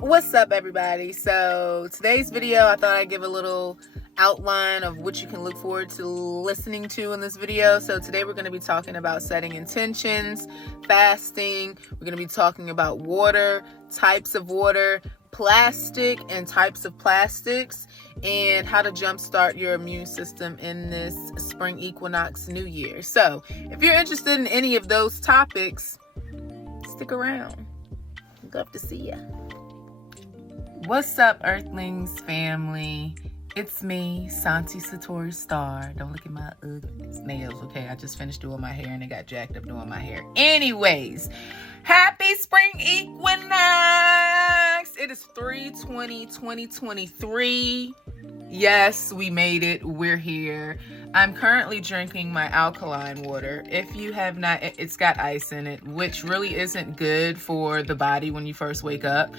What's up, everybody? So today's video, I thought I'd give a little outline of what you can look forward to listening to in this video. So today we're going to be talking about setting intentions, fasting. We're going to be talking about water, types of water, plastic and types of plastics, and how to jumpstart your immune system in this spring equinox new year. So if you're interested in any of those topics, stick around. I'd love to see ya. What's up, Earthlings family? It's me, Santi Satori Star. Don't look at my ugly nails, okay? I just finished doing my hair and it got jacked up doing my hair. Anyways, happy spring equinox! It is 3/20/2023. Yes, we made it. We're here. I'm currently drinking my alkaline water. If you have not, it's got ice in it, which really isn't good for the body when you first wake up.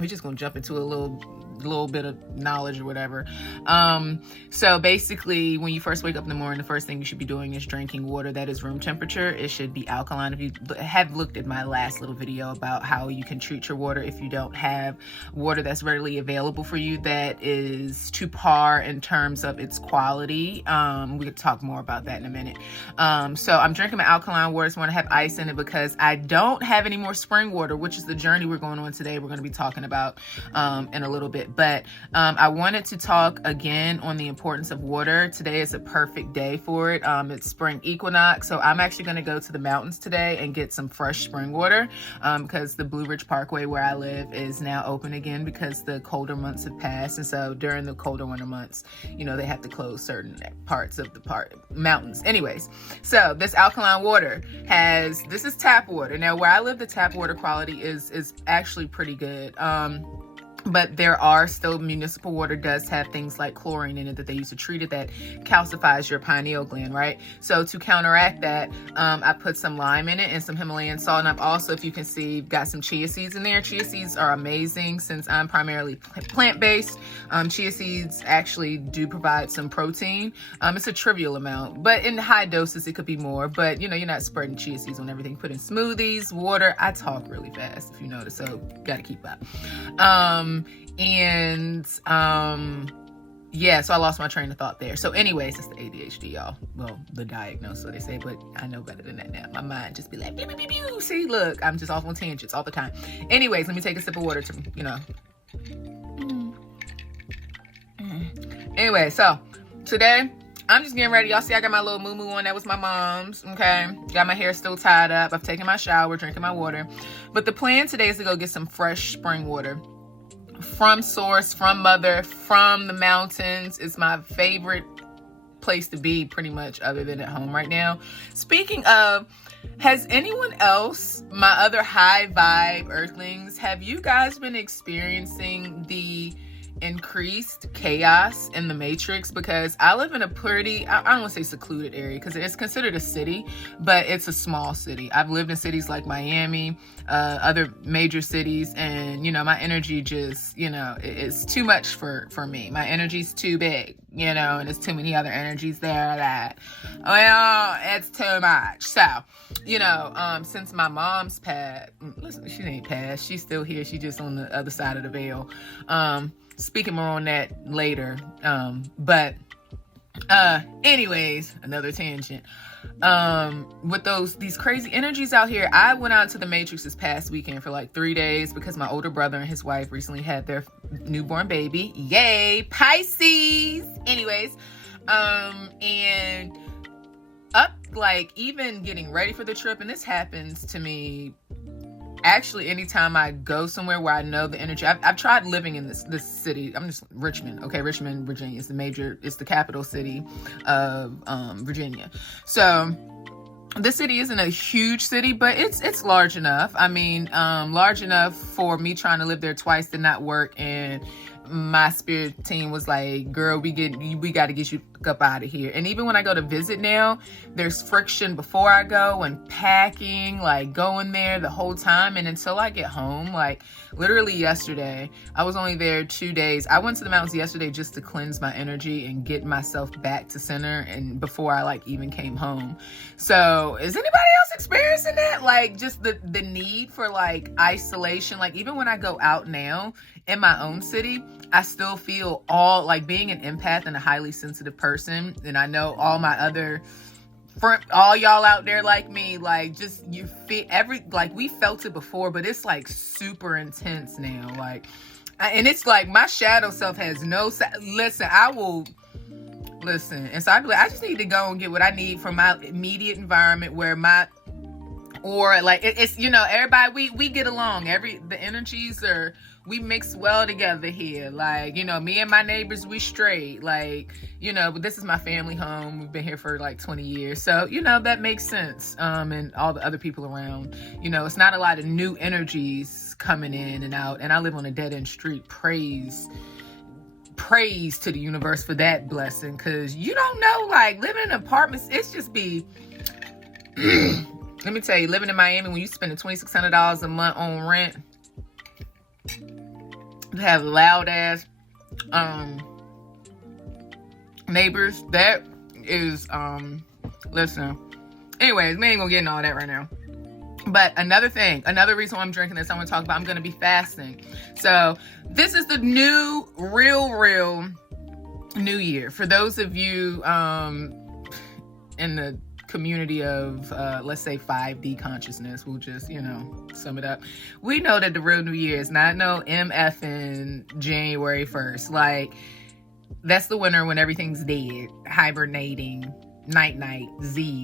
We're just gonna jump into a little bit of knowledge or whatever. So basically, when you first wake up in the morning, the first thing you should be doing is drinking water that is room temperature. It should be alkaline. If you have looked at my last little video about how you can treat your water if you don't have water that's readily available for you that is to par in terms of its quality, we could talk more about that in a minute. So I'm drinking my alkaline water. It's going to have ice in it because I don't have any more spring water, which is the journey we're going on today. We're going to be talking about in a little bit. But I wanted to talk again on the importance of water. Today is a perfect day for it. It's spring equinox, so I'm actually going to go to the mountains today and get some fresh spring water because the Blue Ridge Parkway where I live is now open again because the colder months have passed. And so during the colder winter months, you know, they have to close certain parts of the mountains. Anyways, so this alkaline water this is tap water. Now, where I live, the tap water quality is actually pretty good. But there are still, municipal water does have things like chlorine in it that they use to treat it that calcifies your pineal gland, right? So to counteract that, I put some lime in it and some Himalayan salt. And I've also, if you can see, got some chia seeds in there. Chia seeds are amazing since I'm primarily plant-based. Chia seeds actually do provide some protein. It's a trivial amount, but in high doses, it could be more. But, you know, you're not spreading chia seeds on everything. Put in smoothies, water. I talk really fast, if you notice, so got to keep up. Yeah, so I lost my train of thought there. So anyways, it's the ADHD, y'all. Well, the diagnosis, so they say, but I know better than that now. My mind just be like, pew, pew, pew, pew. See, look, I'm just off on tangents all the time. Anyways, let me take a sip of water to, you know. Anyway, so today, I'm just getting ready. Y'all see I got my little moo-moo on. That was my mom's, okay? Got my hair still tied up. I've taken my shower, drinking my water. But the plan today is to go get some fresh spring water. From source, from mother, from the mountains. It's my favorite place to be pretty much other than at home right now. Speaking of, has anyone else, my other high vibe earthlings, have you guys been experiencing the increased chaos in the matrix? Because I live in a pretty, I don't want to say secluded area because it's considered a city, but it's a small city. I've lived in cities like Miami, other major cities, and, you know, my energy just, you know, it's too much for me. My energy's too big, you know, and there's too many other energies there that, well, it's too much. So, you know, since my mom's passed, listen, she ain't passed, she's still here, she's just on the other side of the veil. Speaking more on that later. Anyways, another tangent. With these crazy energies out here, I went out to the Matrix this past weekend for like 3 days because my older brother and his wife recently had their newborn baby. Yay, Pisces! Anyways, and up, like, even getting ready for the trip, and this happens to me actually anytime I go somewhere where I know the energy. I've tried living in this city. I'm just Richmond, okay? Richmond, Virginia is it's the capital city of Virginia. So this city isn't a huge city, but it's large enough. I mean, large enough for me trying to live there twice to not work and my spirit team was like, girl, we got to get you up out of here. And even when I go to visit now, there's friction before I go and packing, like going there the whole time. And until I get home, like literally yesterday, I was only there 2 days. I went to the mountains yesterday just to cleanse my energy and get myself back to center, and before I like even came home. So is anybody else experiencing that? Like just the need for like isolation. Like even when I go out now in my own city, I still feel all like being an empath and a highly sensitive person. And I know all my other all y'all out there like me, like just you feel like we felt it before, but it's like super intense now. Like, and it's like my shadow self has no listen. And so I'd be like, I just need to go and get what I need from my immediate environment where it's everybody we get along. The energies we mix well together here. Like, me and my neighbors, we straight. Like, but this is my family home. We've been here for like 20 years. So, that makes sense. And all the other people around, it's not a lot of new energies coming in and out. And I live on a dead end street. Praise to the universe for that blessing. Cause you don't know, like living in apartments, it's just be, let me tell you, living in Miami, when you spend $2,600 a month on rent, to have loud ass neighbors, that is listen. Anyways, we ain't gonna get into all that right now. But another reason why I'm drinking this, I want to talk about, I'm gonna be fasting. So this is the new real new year. For those of you in the community of let's say 5D consciousness, we'll just sum it up. We know that the real new year is not no MFing January 1st. Like that's the winter when everything's dead, hibernating, night,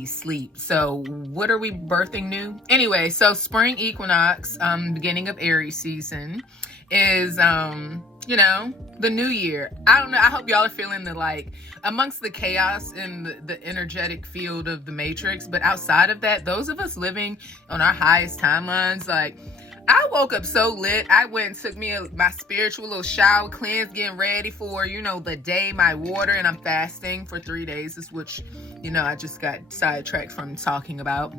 sleep. So what are we birthing new? Anyway, so spring equinox, beginning of Aries season is the new year. I don't know, I hope y'all are feeling the like amongst the chaos in the energetic field of the matrix, but outside of that, those of us living on our highest timelines, like I woke up so lit. I went and took me my spiritual little shower, cleanse, getting ready for, the day, my water, and I'm fasting for 3 days, which, I just got sidetracked from talking about.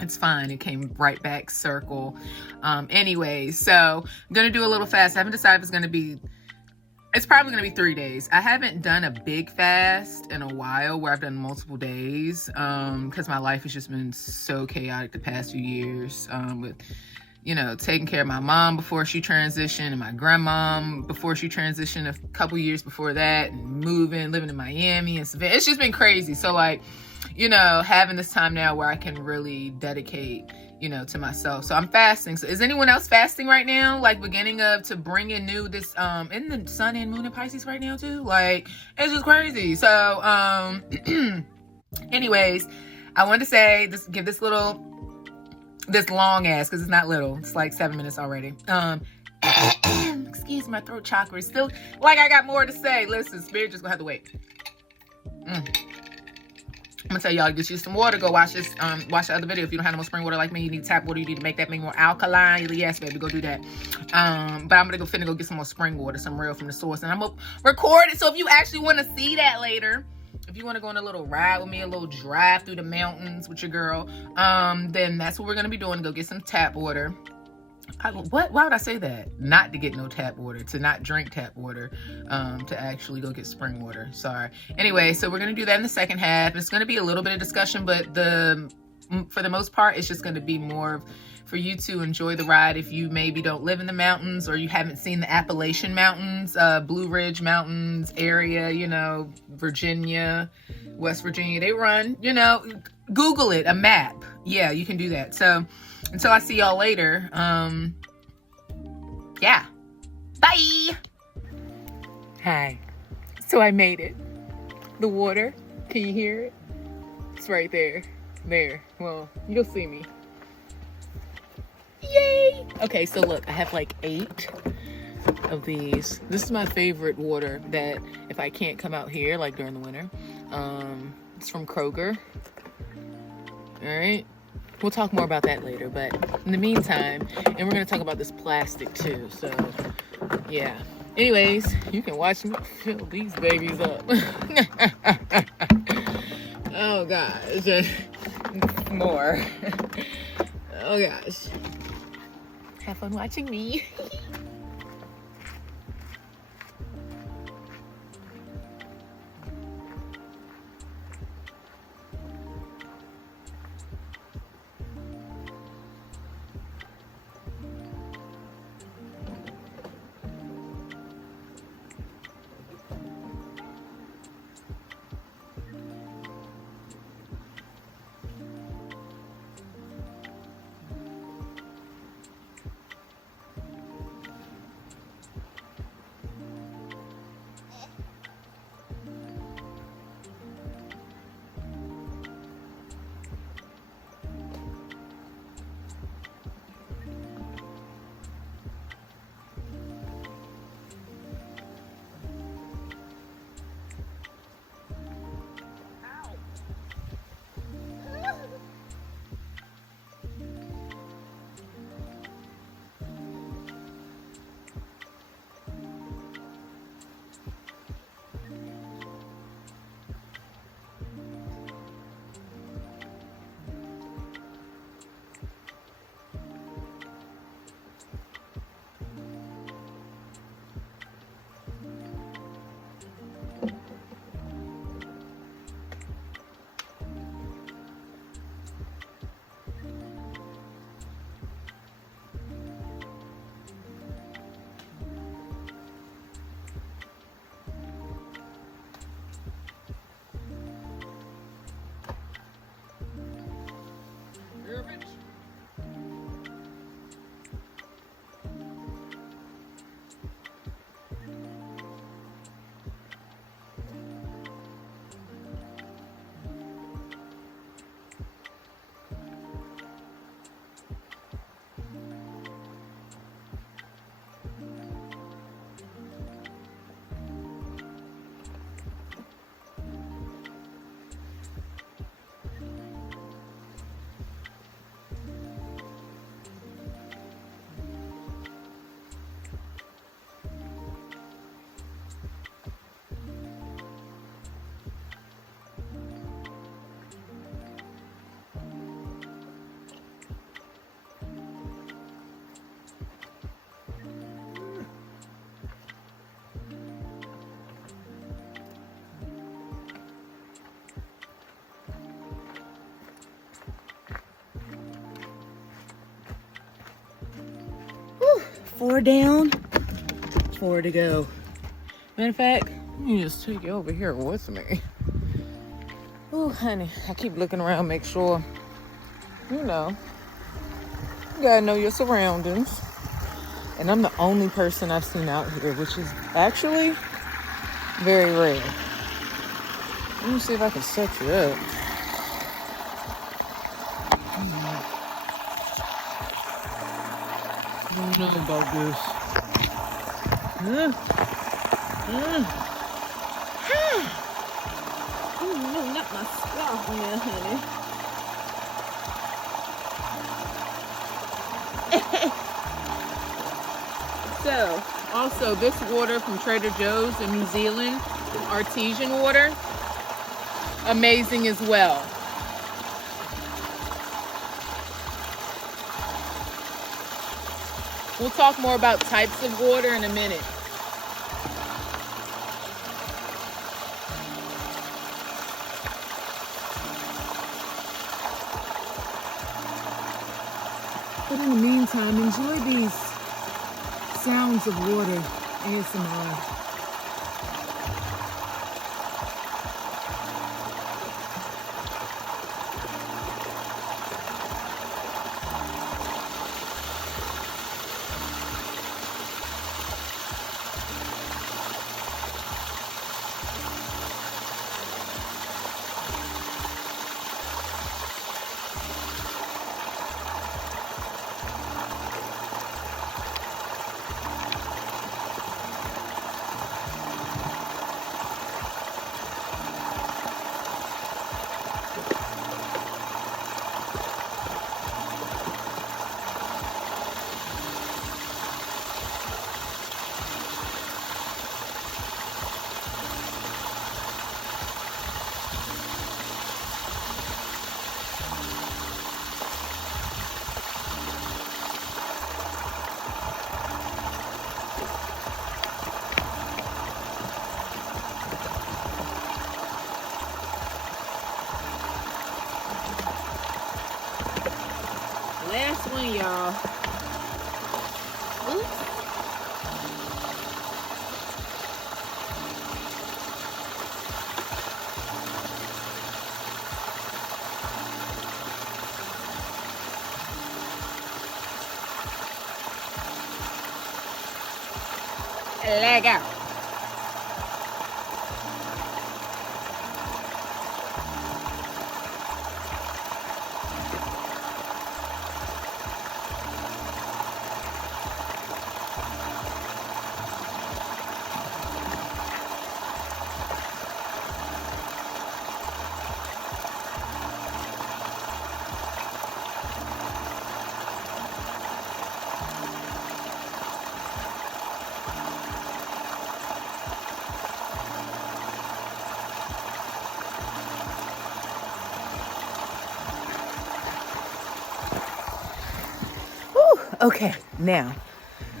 It's fine. It came right back circle. Anyway, so I'm going to do a little fast. I haven't decided if it's probably going to be 3 days. I haven't done a big fast in a while where I've done multiple days because my life has just been so chaotic the past few years with taking care of my mom before she transitioned and my grandmom before she transitioned a couple years before that, and living in Miami and Savannah. It's just been crazy. So like, having this time now where I can really dedicate, to myself. So I'm fasting. So is anyone else fasting right now? Like beginning to bring in new this, in the sun and moon in Pisces right now too? Like, it's just crazy. So, anyways, I wanted to say give this long ass, because it's not little. It's like 7 minutes already. Excuse my throat chakra. It's still like I got more to say. Listen, spirit just gonna have to wait. I'm gonna tell y'all, just use some water. Go watch this. Watch the other video. If you don't have no more spring water like me, you need tap water. You need to make that thing more alkaline. Yes, baby, go do that. But I'm gonna go get some more spring water, some real from the source, and I'm gonna record it. So if you actually want to see that later, if you want to go on a little ride with me, a little drive through the mountains with your girl, then that's what we're gonna be doing. Go get some tap water. Why would I say that? Not to get no tap water, to not drink tap water, to actually go get spring water. Sorry. Anyway, so we're going to do that in the second half. It's going to be a little bit of discussion, but for the most part, it's just going to be more for you to enjoy the ride. If you maybe don't live in the mountains or you haven't seen the Appalachian Mountains, Blue Ridge Mountains area, Virginia, West Virginia, they run, Google it, a map. Yeah, you can do that. So until I see y'all later, yeah, bye. Hi. So I made it. The water, can you hear it? It's right there. There. Well, you'll see me. Yay! Okay, so look, I have like 8 of these. This is my favorite water that if I can't come out here, like during the winter, it's from Kroger. All right. We'll talk more about that later, but in the meantime, and we're going to talk about this plastic too. So, yeah. Anyways, you can watch me fill these babies up. Oh gosh. More. Oh gosh. Have fun watching me. Whew, 4 down, 4 to go. Matter of fact, let me just take you over here with me. Oh, honey, I keep looking around, make sure, you know, you gotta know your surroundings. And I'm the only person I've seen out here, which is actually very rare. Let me see if I can set you up. I don't know about this. Oh no, not my scalp, man, honey. So, also this water from Trader Joe's in New Zealand, artesian water, amazing as well. We'll talk more about types of water in a minute. But in the meantime, enjoy these sounds of water, ASMR. Leg out. Okay, now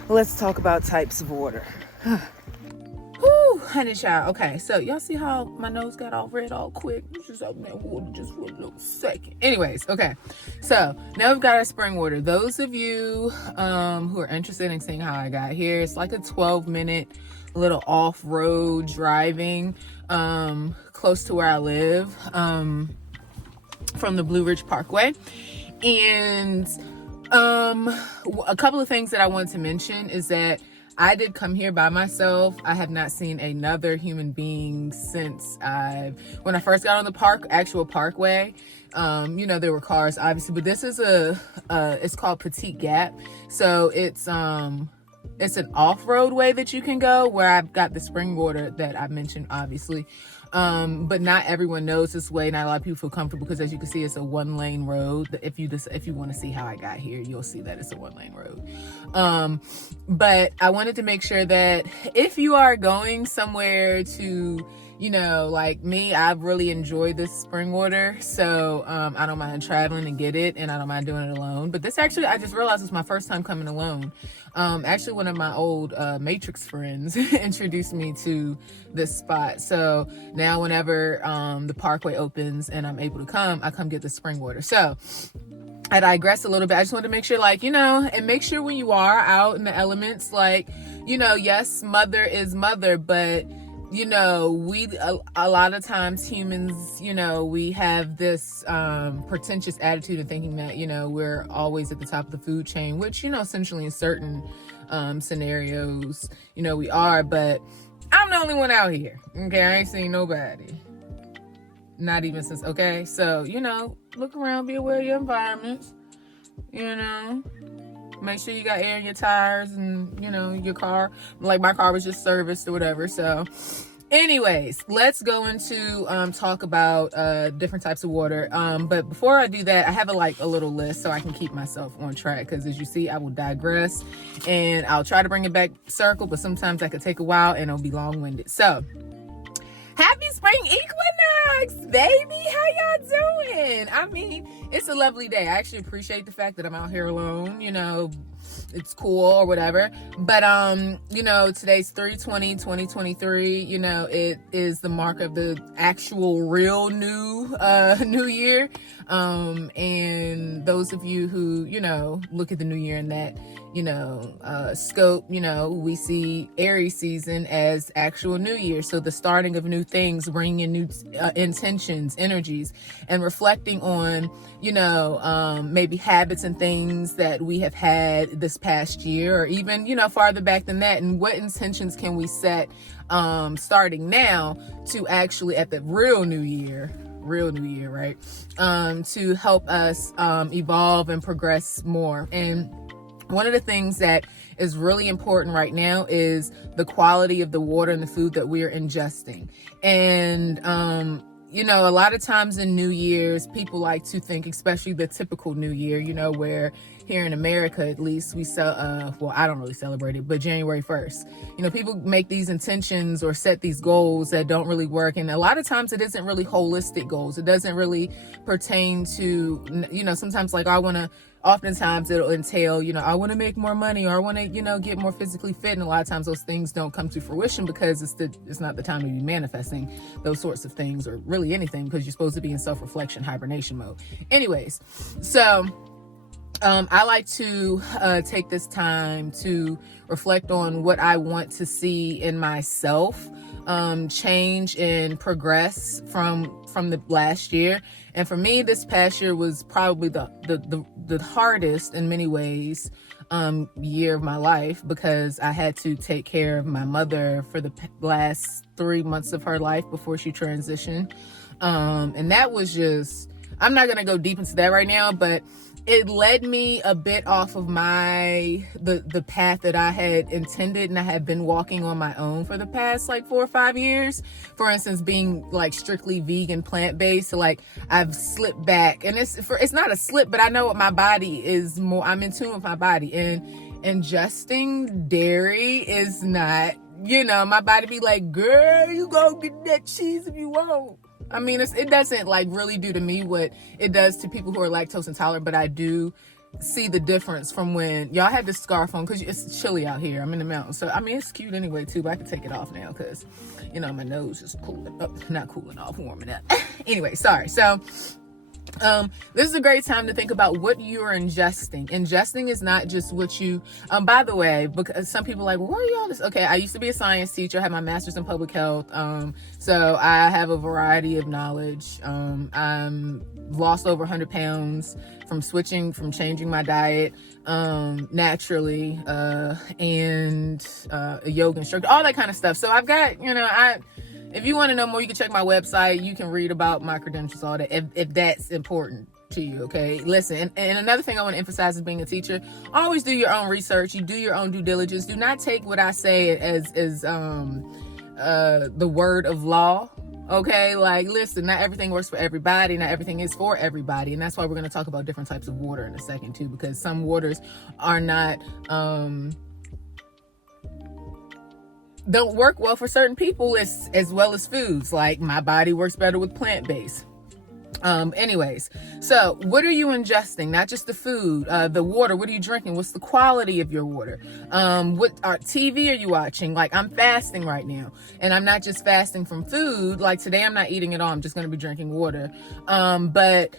let's talk about types of water. Whew, honey child. Okay, so y'all see how my nose got all red all quick? Just open that water just for a little second. Anyways, okay, so now we've got our spring water. Those of you who are interested in seeing how I got here, it's like a 12-minute little off-road driving close to where I live from the Blue Ridge Parkway. And a couple of things that I want to mention is that I did come here by myself. I have not seen another human being since when I first got on the actual parkway. There were cars obviously, but this is it's called Petite Gap. So it's an off-road way that you can go where I've got the spring water that I mentioned obviously. But not everyone knows this way. Not a lot of people feel comfortable because, as you can see, it's a one-lane road. If you want to see how I got here, you'll see that it's a one-lane road. But I wanted to make sure that if you are going somewhere to, like me, I've really enjoyed this spring water. So I don't mind traveling and get it, and I don't mind doing it alone. But this actually, I just realized was my first time coming alone. Actually, one of my old Matrix friends introduced me to this spot. So now whenever the parkway opens and I'm able to come, I come get the spring water. So I digress a little bit. I just want to make sure, and make sure when you are out in the elements, yes, mother is mother, but a lot of times humans, we have this pretentious attitude of thinking that, we're always at the top of the food chain, which, essentially in certain scenarios, we are, but I'm the only one out here. Okay, I ain't seen nobody. Not even since, okay? So, look around, be aware of your environments, Make sure you got air in your tires and, your car. Like my car was just serviced or whatever. So anyways, let's go into talk about different types of water. But before I do that, I have a little list so I can keep myself on track. Because as you see, I will digress and I'll try to bring it back circle. But sometimes that could take a while and it'll be long-winded. So happy spring equinox, baby. How y'all doing? I mean, it's a lovely day. I actually appreciate the fact that I'm out here alone. It's cool or whatever. But, today's 3/20/2023. It is the mark of the actual real new year. And those of you who, look at the new year in that, scope, we see Aries season as actual new year. So the starting of new things, bringing in new intentions, energies, and reflecting on, maybe habits and things that we have had this past year, or even, farther back than that. And what intentions can we set starting now to actually at the real new year, right? To help us evolve and progress more. And one of the things that is really important right now is the quality of the water and the food that we are ingesting. And, a lot of times in New Year's, people like to think, especially the typical New Year, where here in America, at least, we I don't really celebrate it, but January 1st, people make these intentions or set these goals that don't really work. And a lot of times it isn't really holistic goals. It doesn't really pertain to, sometimes oftentimes it'll entail, I want to make more money, or I want to, get more physically fit. And a lot of times those things don't come to fruition because it's not the time to be manifesting those sorts of things, or really anything, because you're supposed to be in self-reflection, hibernation mode. Anyways, so I like to take this time to reflect on what I want to see in myself change and progress from the last year. And for me, this past year was probably the hardest in many ways year of my life, because I had to take care of my mother for the last 3 months of her life before she transitioned. And that was just, I'm not going to go deep into that right now, but it led me a bit off of the path that I had intended and I had been walking on my own for the past like 4 or 5 years. For instance, being like strictly vegan, plant-based. So like I've slipped back, and it's not a slip, but I know what my body is more, I'm in tune with my body, and ingesting dairy is not, my body be like, girl, you go get that cheese if you want. I mean, it doesn't like really do to me what it does to people who are lactose intolerant, but I do see the difference from when y'all had this scarf on, because it's chilly out here. I'm in the mountains. So, I mean, it's cute anyway, too, but I can take it off now because, my nose is cooling up, not cooling off, warming up. Anyway, sorry. So, this is a great time to think about what you're ingesting. Ingesting is not just what you, by the way, because some people are like, well, where are y'all this? Okay, I used to be a science teacher. I have my master's in public health. So I have a variety of knowledge. I'm lost over 100 pounds from changing my diet, naturally, and a yoga instructor, all that kind of stuff. So I've got, if you want to know more, you can check my website. You can read about my credentials, all that, if that's important to you, okay? Listen, and another thing I want to emphasize is being a teacher. Always do your own research. You do your own due diligence. Do not take what I say as the word of law, okay? Like, listen, not everything works for everybody. Not everything is for everybody. And that's why we're going to talk about different types of water in a second, too, because some waters are not... don't work well for certain people as well as foods. Like my body works better with plant-based. Anyways, so what are you ingesting? Not just the food, the water. What are you drinking? What's the quality of your water? What TV are you watching? Like I'm fasting right now, and I'm not just fasting from food. Like today I'm not eating at all. I'm just going to be drinking water. But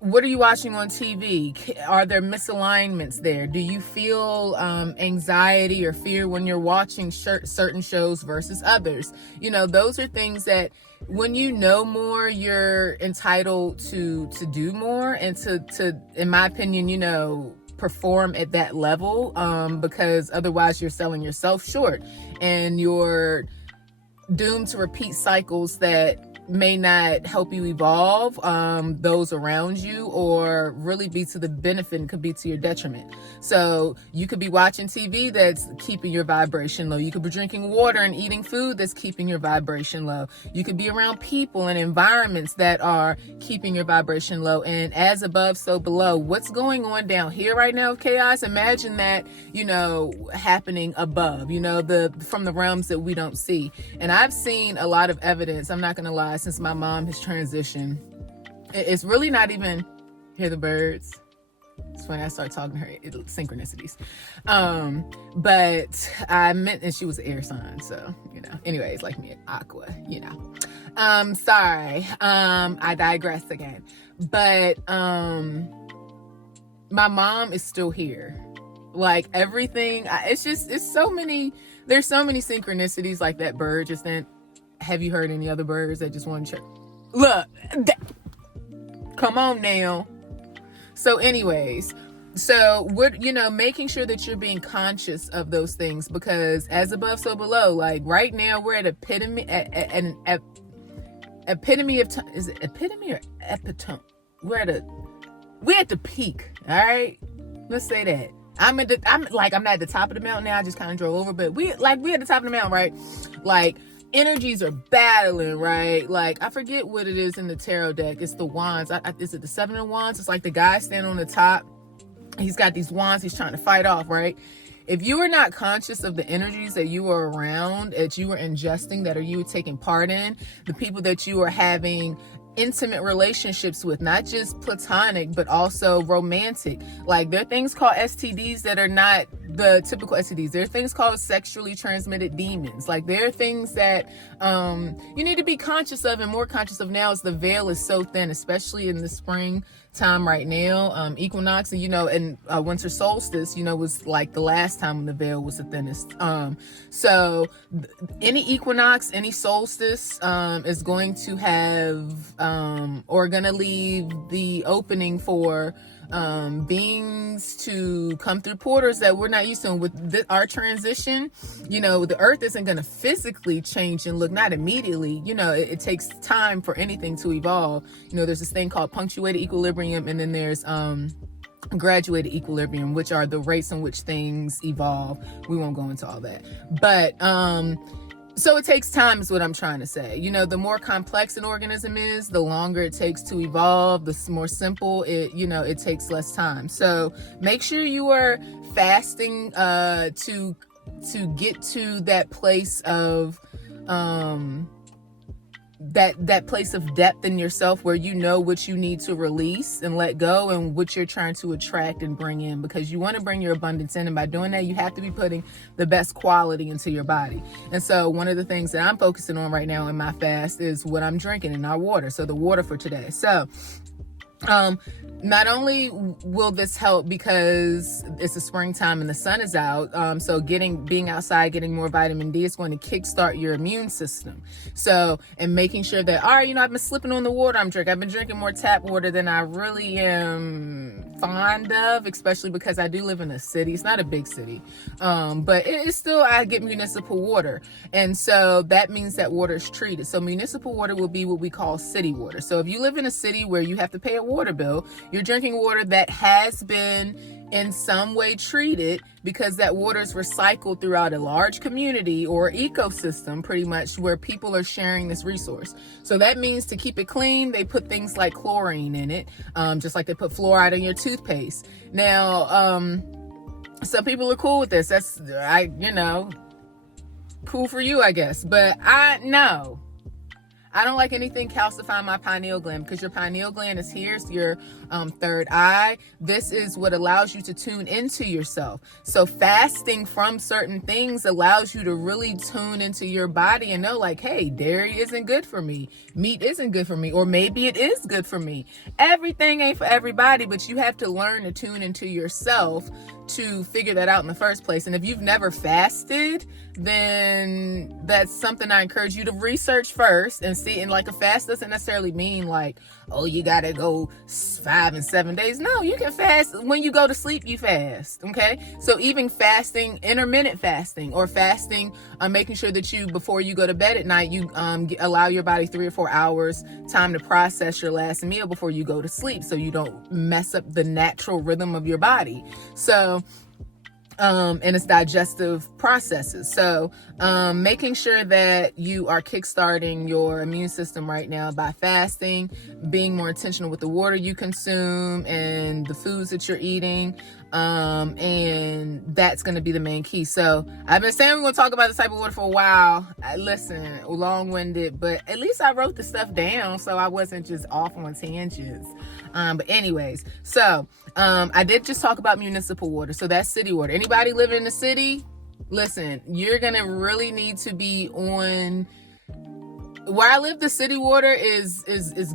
what are you watching on TV? Are there misalignments there? Do you feel anxiety or fear when you're watching certain shows versus others? Those are things that when you know more, you're entitled to do more and to, in my opinion, perform at that level, because otherwise you're selling yourself short and you're doomed to repeat cycles that may not help you evolve, those around you, or really be to the benefit and could be to your detriment. So you could be watching TV that's keeping your vibration low. You could be drinking water and eating food that's keeping your vibration low. You could be around people and environments that are keeping your vibration low. And as above, so below. What's going on down here right now of chaos? Imagine that, happening above, from the realms that we don't see. And I've seen a lot of evidence, I'm not going to lie, since my mom has transitioned. It's really not even, hear the birds. It's when I start talking to her, synchronicities. But I meant, and she was an air sign, so, anyways, like me, Aqua, sorry. I digress again. But, my mom is still here. Like everything, there's so many synchronicities, like that bird just then. Have you heard any other birds that just want to check? Look, come on now. So anyways, making sure that you're being conscious of those things, because as above, so below. Like right now we're at epitome of is it epitome or epitome? We're at the peak. All right, let's say that. I'm not at the top of the mountain now. I just kind of drove over, but we at the top of the mountain, right? Like energies are battling, right? Like I forget what it is in the tarot deck. It's the wands. Is it the 7 of wands? It's like the guy standing on the top. He's got these wands he's trying to fight off, right? If you are not conscious of the energies that you are around, that you are ingesting, that are you taking part in, the people that you are having intimate relationships with, not just platonic, but also romantic. Like there are things called STDs that are not the typical STDs. There are things called sexually transmitted demons. Like there are things that you need to be conscious of and more conscious of now, as the veil is so thin, especially in the spring time right now, equinox, and winter solstice, was like the last time when the veil was the thinnest. So any equinox, any solstice is going to have or going to leave the opening for beings to come through portals that we're not used to. And with our transition, the earth isn't going to physically change and look, not immediately. It takes time for anything to evolve. There's this thing called punctuated equilibrium, and then there's graduated equilibrium, which are the rates in which things evolve. We won't go into all that, but so it takes time is what I'm trying to say. The more complex an organism is, the longer it takes to evolve. The more simple it takes less time. So make sure you are fasting to get to that place of that place of depth in yourself where you know what you need to release and let go, and what you're trying to attract and bring in, because you want to bring your abundance in. And by doing that, you have to be putting the best quality into your body. And so one of the things that I'm focusing on right now in my fast is what I'm drinking in our water. So the water for today. So not only will this help because it's the springtime and the sun is out, so being outside, getting more vitamin D is going to kickstart your immune system. So, and making sure that, all right, I've been slipping on the water I'm drinking. I've been drinking more tap water than I really am fond of, especially because I do live in a city. It's not a big city, but it's still, I get municipal water. And so that means that water is treated. So municipal water will be what we call city water. So if you live in a city where you have to pay a water bill, you're drinking water that has been in some way treated, because that water is recycled throughout a large community or ecosystem, pretty much, where people are sharing this resource. So that means to keep it clean, they put things like chlorine in it, just like they put fluoride in your toothpaste. Now, some people are cool with this. That's, cool for you, I guess. But I don't like anything calcifying my pineal gland, because your pineal gland is here. It's your third eye. This is what allows you to tune into yourself. So fasting from certain things allows you to really tune into your body and know, like, hey, dairy isn't good for me. Meat isn't good for me. Or maybe it is good for me. Everything ain't for everybody, but you have to learn to tune into yourself to figure that out in the first place. And if you've never fasted, then that's something I encourage you to research first and see. And like, a fast doesn't necessarily mean like, oh, you gotta go 5 and 7 days. No, you can fast when you go to sleep. You fast. Okay, so even fasting, intermittent fasting, or fasting, making sure that you, before you go to bed at night, you allow your body 3 or 4 hours time to process your last meal before you go to sleep, so you don't mess up the natural rhythm of your body. So and its digestive processes. So making sure that you are kickstarting your immune system right now by fasting, being more intentional with the water you consume and the foods that you're eating, and that's going to be the main key. So I've been saying we're going to talk about this type of water for a while. Listen, long-winded, but at least I wrote the stuff down so I wasn't just off on tangents. But anyways, so I did just talk about municipal water. So that's city water. Anybody living in the city, listen, you're going to really need to be on. Where I live, the city water is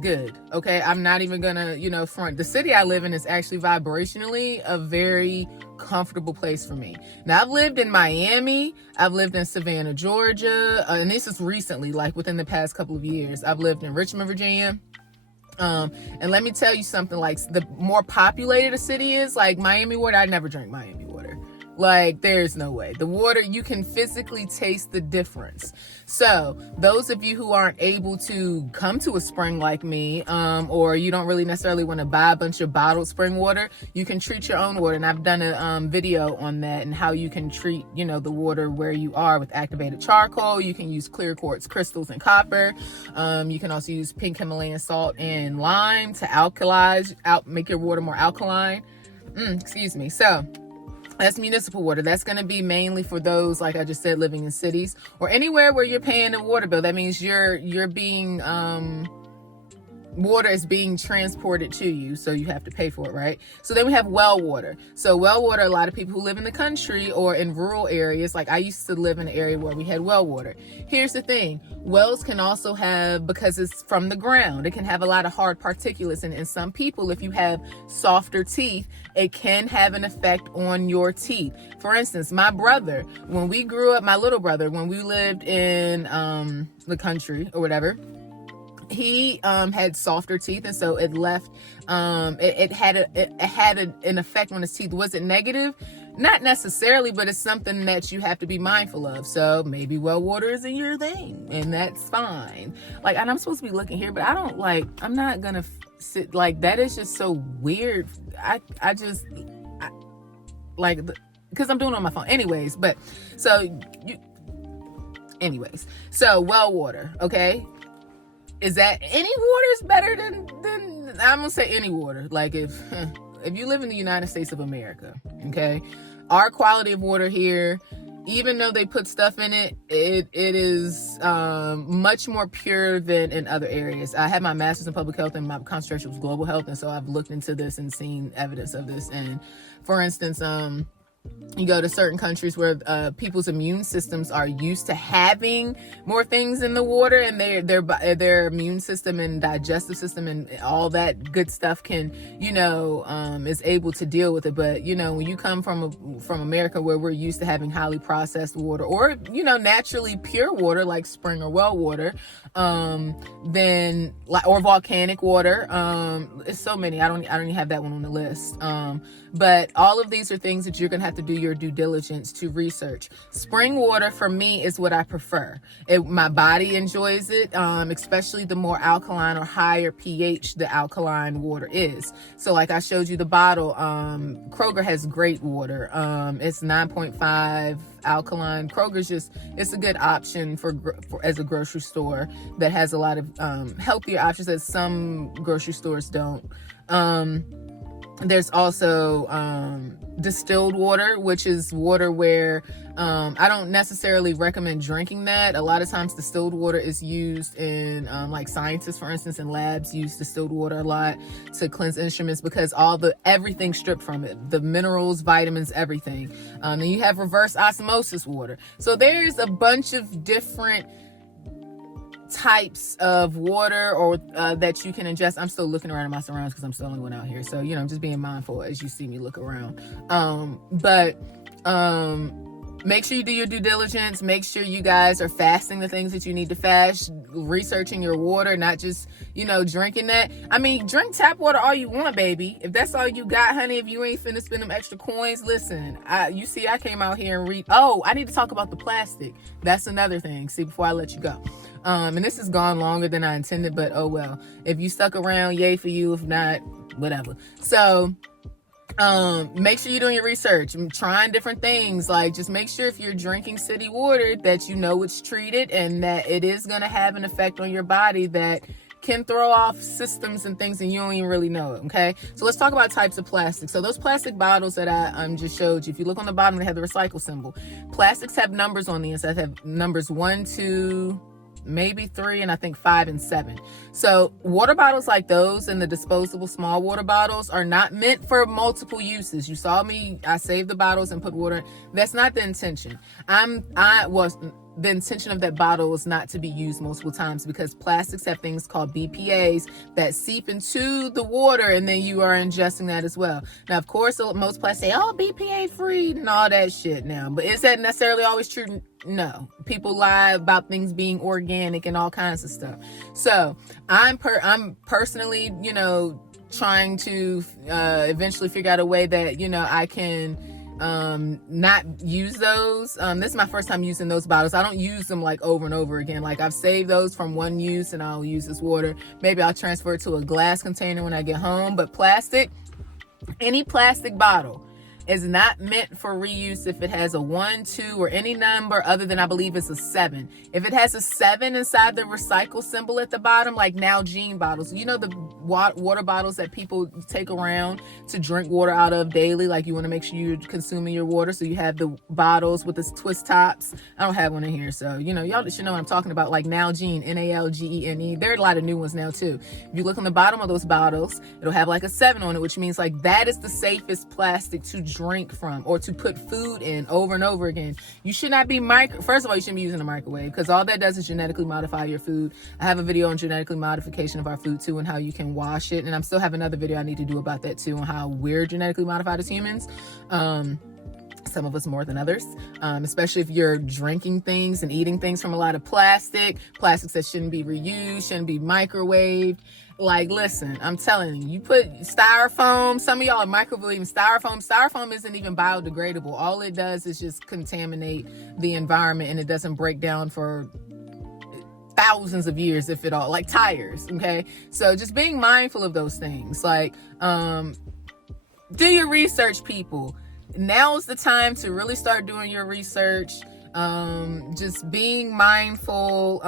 good. Okay, I'm not even gonna front. The city I live in is actually vibrationally a very comfortable place for me. Now, I've lived in Miami, I've lived in Savannah, Georgia, and this is recently, like within the past couple of years. I've lived in Richmond, Virginia. And let me tell you something, like, the more populated a city is, like Miami water, I never drink Miami water. Like, there's no way. The water, you can physically taste the difference. So those of you who aren't able to come to a spring like me, or you don't really necessarily want to buy a bunch of bottled spring water, you can treat your own water. And I've done a video on that and how you can treat, the water where you are with activated charcoal. You can use clear quartz crystals and copper. You can also use pink Himalayan salt and lime to make your water more alkaline. So that's municipal water. That's going to be mainly for those, like I just said, living in cities or anywhere where you're paying a water bill. That means you're being water is being transported to you, so you have to pay for it, right? So then we have well water. So well water, a lot of people who live in the country or in rural areas, like I used to live in an area where we had well water. Here's the thing, wells can also have, because it's from the ground, it can have a lot of hard particulates, and some people, if you have softer teeth, it can have an effect on your teeth. For instance, my brother, when we grew up, my little brother, when we lived in the country or whatever, he had softer teeth, and so it left it had an effect on his teeth. Was it negative? Not necessarily, but it's something that you have to be mindful of. So maybe well water isn't your thing, and that's fine. Like, and I'm supposed to be looking here, but I don't like, I'm not gonna sit like that. Is just so weird. I like, because I'm doing it on my phone anyways. But so so well water, okay? Is that any water is better than I'm gonna say any water. Like, if you live in the United States of America, okay, our quality of water here, even though they put stuff in it, it is much more pure than in other areas. I had my master's in public health and my concentration was global health, and so I've looked into this and seen evidence of this. And for instance, you go to certain countries where people's immune systems are used to having more things in the water, and their immune system and digestive system and all that good stuff can, is able to deal with it. But when you come from America, where we're used to having highly processed water, or naturally pure water like spring or well water, then or volcanic water, it's so many. I don't even have that one on the list. But all of these are things that you're gonna have to do your due diligence to research. Spring water for me is what I prefer. My body enjoys it, especially the more alkaline or higher pH the alkaline water is. So like I showed you the bottle, Kroger has great water. It's 9.5 alkaline. Kroger's it's a good option for as a grocery store that has a lot of healthier options that some grocery stores don't. There's also distilled water, which is water where I don't necessarily recommend drinking that. A lot of times distilled water is used in like scientists, for instance, in labs use distilled water a lot to cleanse instruments, because everything stripped from it, the minerals, vitamins, everything. And you have reverse osmosis water. So there's a bunch of different types of water or that you can ingest. I'm still looking around at my surroundings because I'm still the only one out here, so I'm just being mindful as you see me look around. But make sure you do your due diligence. Make sure you guys are fasting the things that you need to fast, researching your water, not just drinking that. I mean, drink tap water all you want, baby. If that's all you got, honey, if you ain't finna spend them extra coins, listen, I came out here and read. I need to talk about the plastic. That's another thing. See, before I let you go. And this has gone longer than I intended, but oh well. If you stuck around, yay for you. If not, whatever. So make sure you're doing your research and trying different things. Like, just make sure if you're drinking city water that it's treated and that it is going to have an effect on your body that can throw off systems and things and you don't even really know it. Okay, so let's talk about types of plastic. So those plastic bottles that I just showed you, if you look on the bottom, they have the recycle symbol. Plastics have numbers on the inside. They have numbers 1, 2, maybe 3, and I think 5 and 7. So water bottles like those and the disposable small water bottles are not meant for multiple uses. You saw me, I saved the bottles and put water in. That's not the intention. The intention of that bottle is not to be used multiple times, because plastics have things called BPAs that seep into the water, and then you are ingesting that as well. Now, of course, most plastics say, BPA free and all that shit now. But is that necessarily always true? No. People lie about things being organic and all kinds of stuff. So I'm personally, trying to eventually figure out a way that, I can not use those. This is my first time using those bottles. I don't use them like over and over again. Like, I've saved those from one use and I'll use this water. Maybe I'll transfer it to a glass container when I get home. But any plastic bottle is not meant for reuse if it has a 1, 2, or any number other than, I believe it's a 7. If it has a 7 inside the recycle symbol at the bottom, like Nalgene bottles, the water bottles that people take around to drink water out of daily, like you want to make sure you're consuming your water, so you have the bottles with the twist tops. I don't have one in here, so y'all should know what I'm talking about, like Nalgene, Nalgene. There are a lot of new ones now too. If you look on the bottom of those bottles, it'll have like a 7 on it, which means like that is the safest plastic to drink from or to put food in over and over again. You should not be first of all, you shouldn't be using a microwave, because all that does is genetically modify your food. I have a video on genetically modification of our food too, and how you can wash it, and I'm still have another video I need to do about that too, on how we're genetically modified as humans. Some of us more than others, especially if you're drinking things and eating things from a lot of plastics that shouldn't be reused, shouldn't be microwaved. Like, listen, I'm telling you, you put styrofoam, some of y'all are microwaving styrofoam. Styrofoam isn't even biodegradable. All it does is just contaminate the environment, and it doesn't break down for thousands of years, if at all, like tires. Okay. So just being mindful of those things, like, do your research, people. Now is the time to really start doing your research. Just being mindful.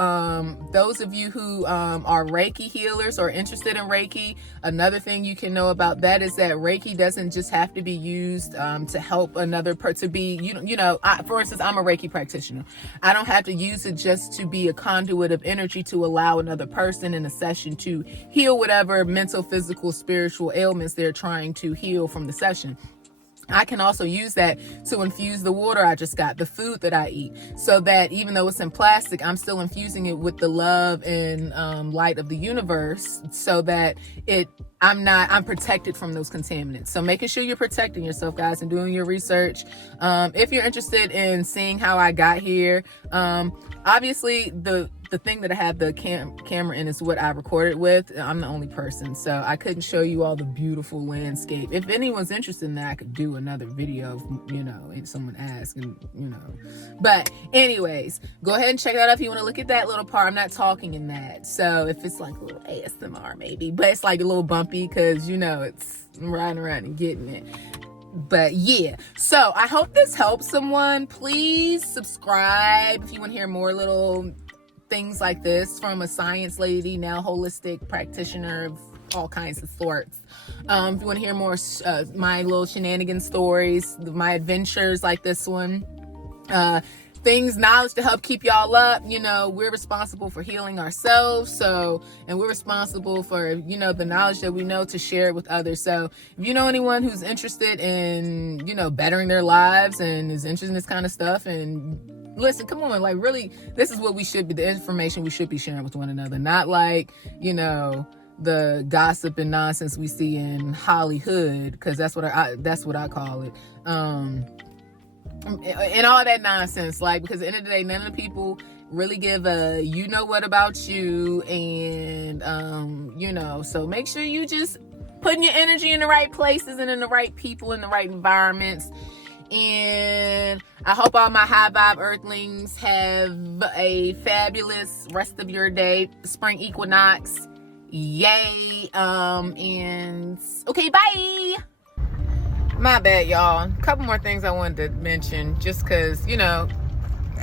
Those of you who are Reiki healers or interested in Reiki, another thing you can know about that is that Reiki doesn't just have to be used to help another person. To be, for instance, I'm a Reiki practitioner. I don't have to use it just to be a conduit of energy to allow another person in a session to heal whatever mental, physical, spiritual ailments they're trying to heal from the session. I can also use that to infuse the water I just got, the food that I eat, so that even though it's in plastic, I'm still infusing it with the love and light of the universe, so that I'm protected from those contaminants. So making sure you're protecting yourself, guys, and doing your research. If you're interested in seeing how I got here, obviously the thing that I have the camera in is what I recorded with. I'm the only person, so I couldn't show you all the beautiful landscape. If anyone's interested in that, I could do another video if someone asks, but anyways, go ahead and check that out if you want to look at that little part. I'm not talking in that, so if it's like a little ASMR maybe, but it's like a little bumpy because it's riding around and getting it. But yeah, so I hope this helps someone. Please subscribe if you want to hear more little things like this from a science lady, now holistic practitioner of all kinds of sorts. If you want to hear more my little shenanigan stories, my adventures like this one, knowledge to help keep y'all up. We're responsible for healing ourselves, and we're responsible for the knowledge that we know to share it with others. So if you know anyone who's interested in bettering their lives and is interested in this kind of stuff, and listen, come on, like, really, this is what we should be, the information we should be sharing with one another, not like the gossip and nonsense we see in Hollywood, because that's what I call it, and all that nonsense, like, because at the end of the day, none of the people really give a what about you, and so make sure you just putting your energy in the right places and in the right people, in the right environments. And I hope all my High Vibe Earthlings have a fabulous rest of your day, spring equinox. Yay. And okay, bye. My bad, y'all. A couple more things I wanted to mention, just because I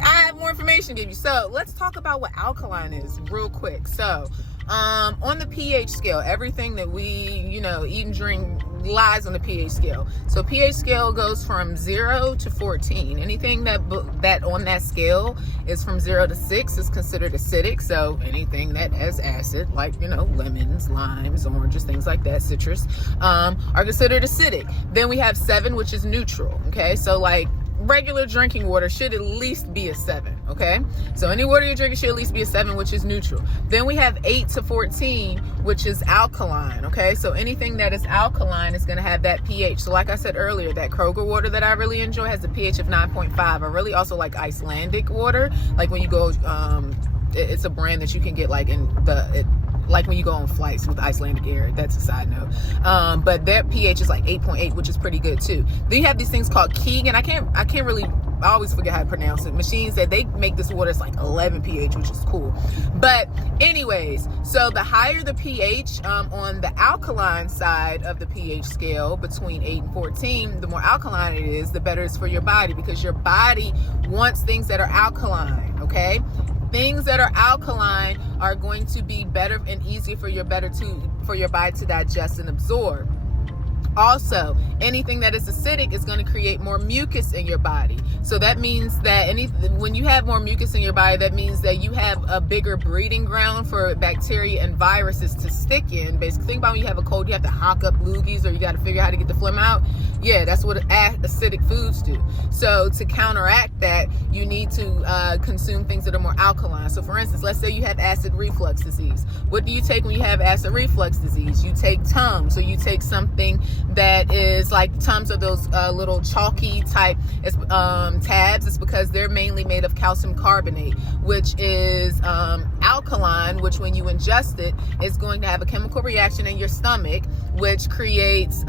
have more information to give you. So let's talk about what alkaline is real quick. So on the pH scale, everything that we eat and drink lies on the pH scale. So pH scale goes from 0 to 14. Anything that on that scale is from 0 to 6 is considered acidic. So anything that has acid, like lemons, limes, oranges, things like that, citrus, are considered acidic. Then we have 7, which is neutral. Okay, so like regular drinking water should at least be a 7. Okay, so any water you're drinking should at least be a 7, which is neutral. Then we have 8 to 14, which is alkaline. Okay, so anything that is alkaline is going to have that pH. So like I said earlier, that Kroger water that I really enjoy has a pH of 9.5. I really also like Icelandic water, like when you go it's a brand that you can get like like when you go on flights with Icelandic Air. That's a side note. But their pH is like 8.8, which is pretty good too. Then you have these things called Keegan. I always forget how to pronounce it. Machines that they make this water, it's like 11 pH, which is cool. But anyways, so the higher the pH on the alkaline side of the pH scale, between 8 and 14, the more alkaline it is, the better it's for your body, because your body wants things that are alkaline. Okay, things that are alkaline are going to be better and easier for your body to digest and absorb. Also, anything that is acidic is going to create more mucus in your body. So that means that when you have more mucus in your body, that means that you have a bigger breeding ground for bacteria and viruses to stick in. Basically, think about when you have a cold, you have to hock up loogies, or you got to figure out how to get the phlegm out. Yeah, that's what acidic foods do. So to counteract that, you need to consume things that are more alkaline. So for instance, let's say you have acid reflux disease. What do you take when you have acid reflux disease? You take Tums, so you take something that is like tons of those little chalky type tabs, it's because they're mainly made of calcium carbonate, which is alkaline, which when you ingest it is going to have a chemical reaction in your stomach, which creates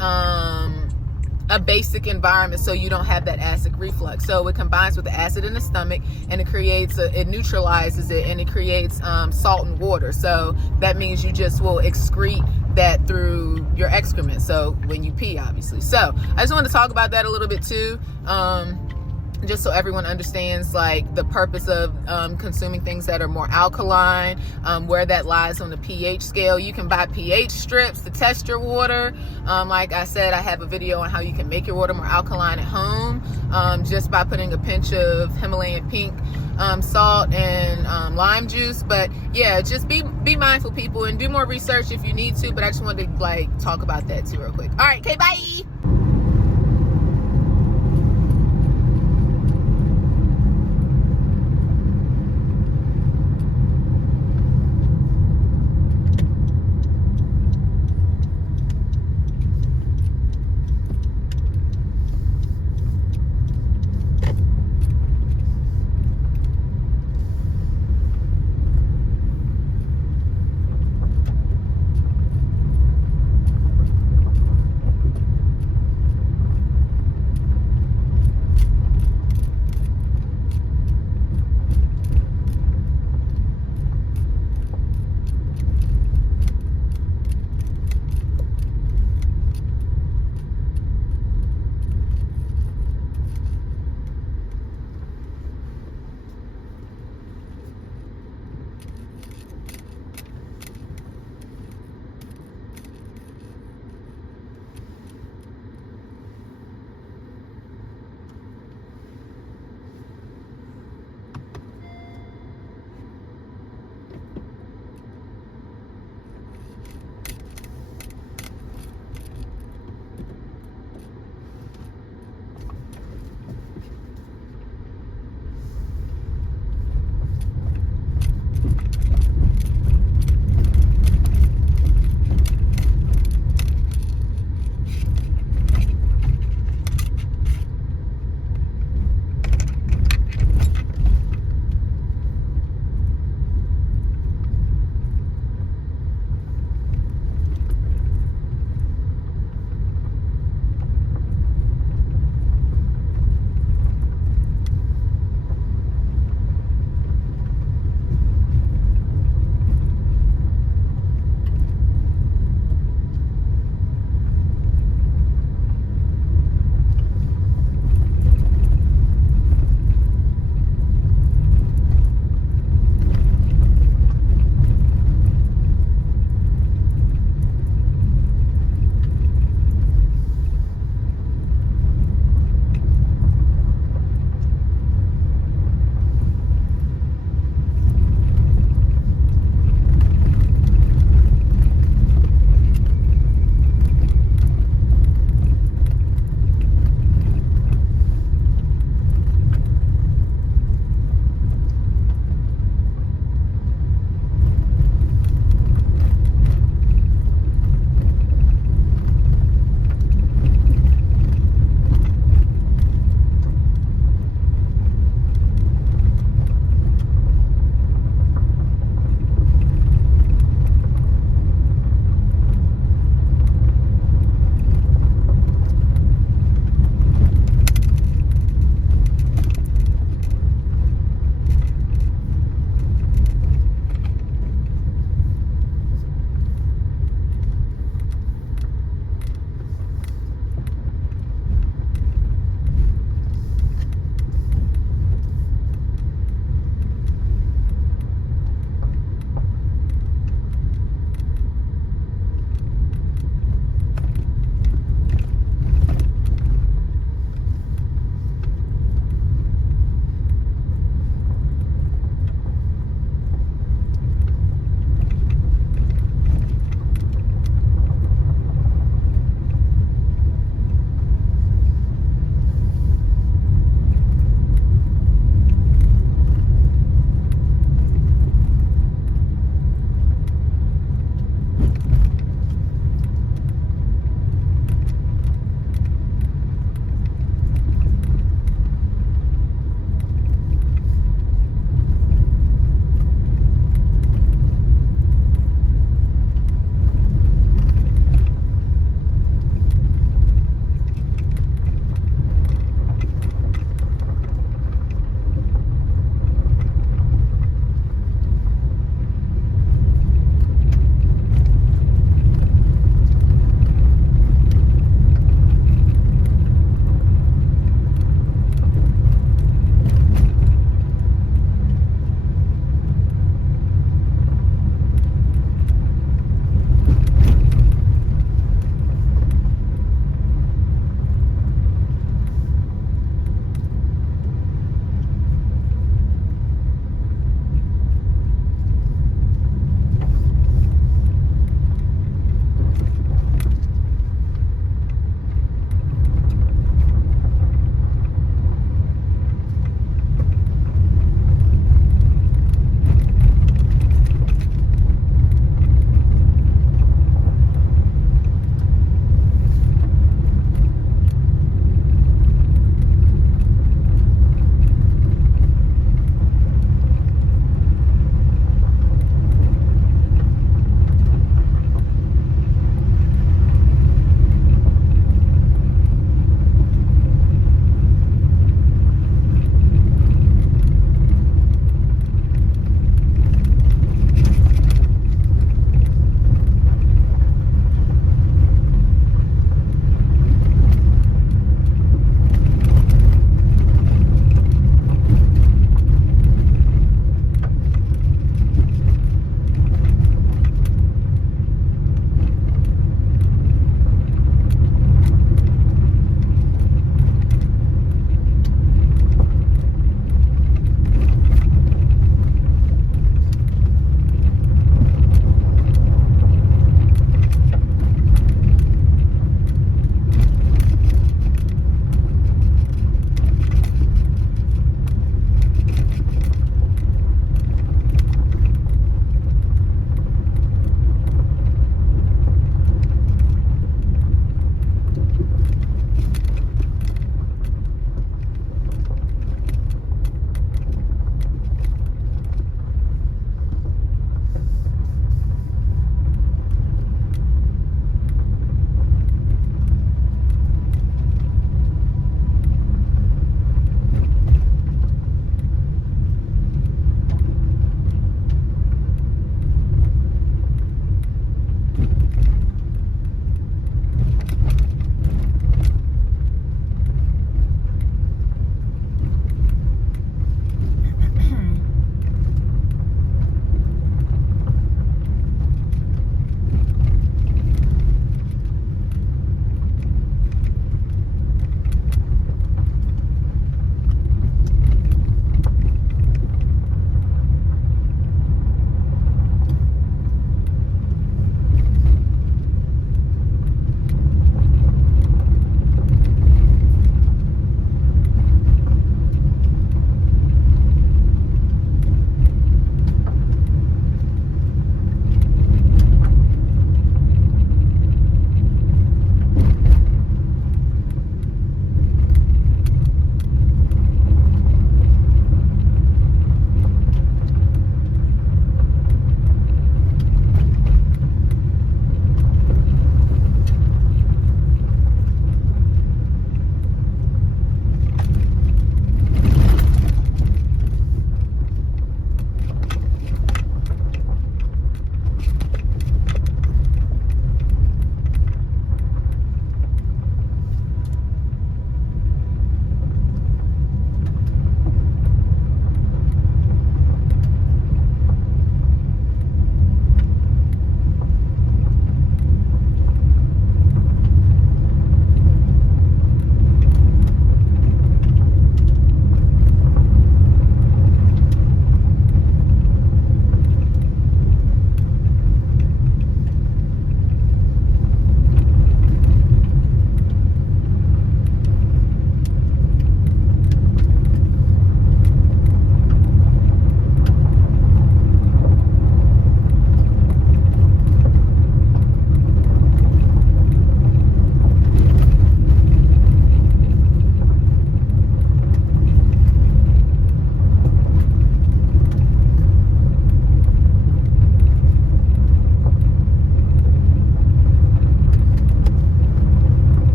a basic environment so you don't have that acid reflux. So it combines with the acid in the stomach, and it creates it neutralizes it, and it creates salt and water. So that means you just will excrete that through your excrement, so when you pee, obviously. So I just want to talk about that a little bit too, just so everyone understands like the purpose of consuming things that are more alkaline, where that lies on the pH scale. You can buy pH strips to test your water. Like I said, I have a video on how you can make your water more alkaline at home, just by putting a pinch of Himalayan pink salt and lime juice. But yeah, just be mindful, people, and do more research if you need to. But I just wanted to like talk about that too real quick. All right, okay, bye.